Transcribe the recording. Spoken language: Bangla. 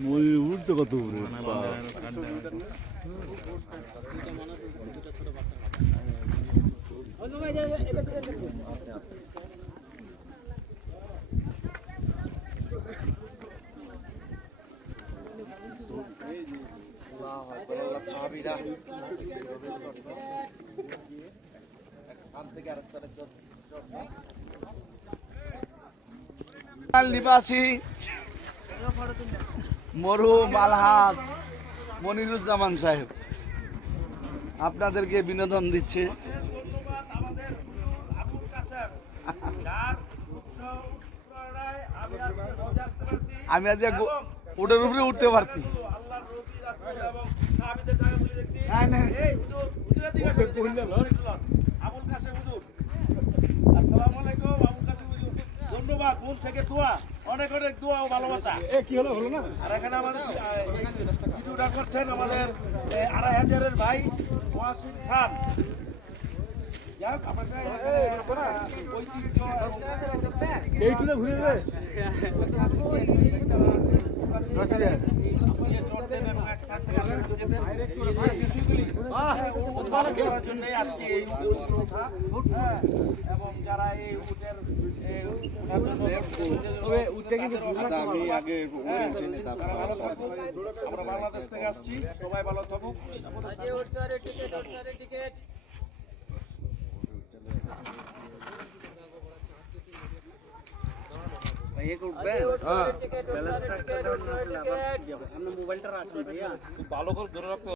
ময়ূর উঠতে কত উপরে নিবাসী মরহুম আলহাজ মনিরুজ্জামান সাহেব আপনাদেরকে বিনোদন দিচ্ছে। আমি আজ ওটার উপরে উঠতে পারছি। ধন্যবাদ, মন থেকে দোয়া, অনেক অনেক দোয়া ও ভালোবাসা। কি হলো হলো না? আর এখানে আমাদের ভিডিওটা করছেন আমাদের 2500-এর ভাই ওয়াসিম খান। এবং যারা এই আমরা বাংলাদেশ থেকে আসছি, সবাই ভালো থাকুক। মোবাইলটা রাখুন ভাইয়া, ভালো করে ধরে রাখতে।